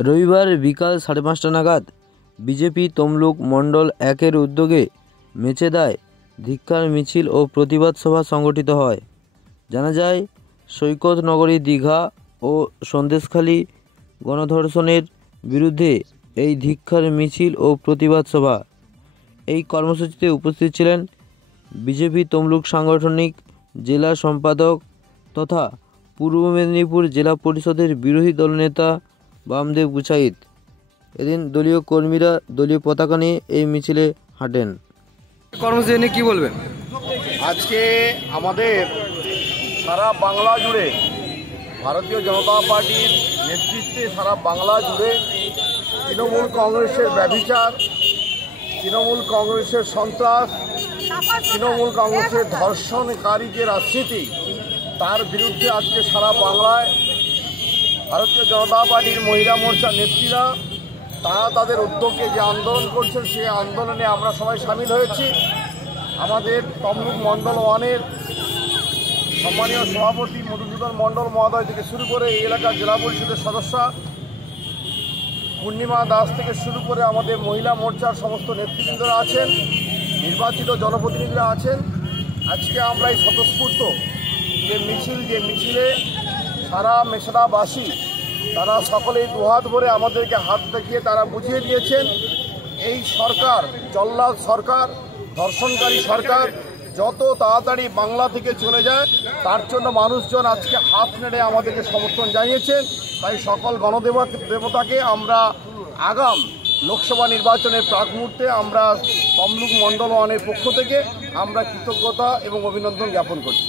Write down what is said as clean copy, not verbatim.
রবিবার বিকাল 5:30 নাগাদ বিজেপি তমলুক মণ্ডল 1-এর উদ্যোগে মেচেদায় ধিক্কার মিছিল ও প্রতিবাদ সভা সংগঠিত হয়। জানা যায়, সৈকত নগরী, দীঘা ও সন্দেশখালী গণধর্ষণের বিরুদ্ধে এই ধিক্কার মিছিল ও প্রতিবাদ সভা। এই কর্মসূচিতে উপস্থিত ছিলেন বিজেপি তমলুক সাংগঠনিক জেলা সম্পাদক তথা পূর্ব মেদিনীপুর জেলা পরিষদের বিরোধী দলনেতা বামদেব গুছাইত। এদিন দলীয় কর্মীরা দলীয় পতাকা নিয়ে এই মিছিলে হাঁটেন। কর্মসূচি নিয়ে কি বলবেন? আজকে আমাদের সারা বাংলা জুড়ে ভারতীয় জনতা পার্টির নেতৃত্বে সারা বাংলা জুড়ে তৃণমূল কংগ্রেসের ব্যভিচার, তৃণমূল কংগ্রেসের সন্ত্রাস, তৃণমূল কংগ্রেসের ধর্ষণকারী যে রাজনীতি, তার বিরুদ্ধে আজকে সারা বাংলায় ভারতীয় জনতা পার্টির মহিলা মোর্চার নেত্রীরা তারা তাদের উদ্যোগে যে আন্দোলন করছেন, সেই আন্দোলনে আমরা সবাই সামিল হয়েছি। আমাদের তমলুক মণ্ডল 1-এর সম্মানীয় সভাপতি মধুসূদন মণ্ডল মহোদয় থেকে শুরু করে এই এলাকার জেলা পরিষদের সদস্যা পূর্ণিমা দাস থেকে শুরু করে আমাদের মহিলা মোর্চার সমস্ত নেতৃবৃন্দরা আছেন, নির্বাচিত জনপ্রতিনিধিরা আছেন। আজকে আমরা এই স্বতঃস্ফূর্ত যে মিছিলে সারা মেশাদাবাসী তারা সকলেই দুহাত ভরে আমাদেরকে হাত দেখিয়ে তারা বুঝিয়ে দিয়েছেন, এই সরকার জল্লাদ সরকার, ধর্ষণকারী সরকার যত তাড়াতাড়ি বাংলা থেকে চলে যায় তার জন্য মানুষজন আজকে হাত নেড়ে আমাদেরকে সমর্থন জানিয়েছেন। তাই সকল গণদেবতাকে আমরা আগাম লোকসভা নির্বাচনের প্রাক মুহূর্তে আমরা তমলুক মণ্ডল 1-এর পক্ষ থেকে আমরা কৃতজ্ঞতা এবং অভিনন্দন জ্ঞাপন করছি।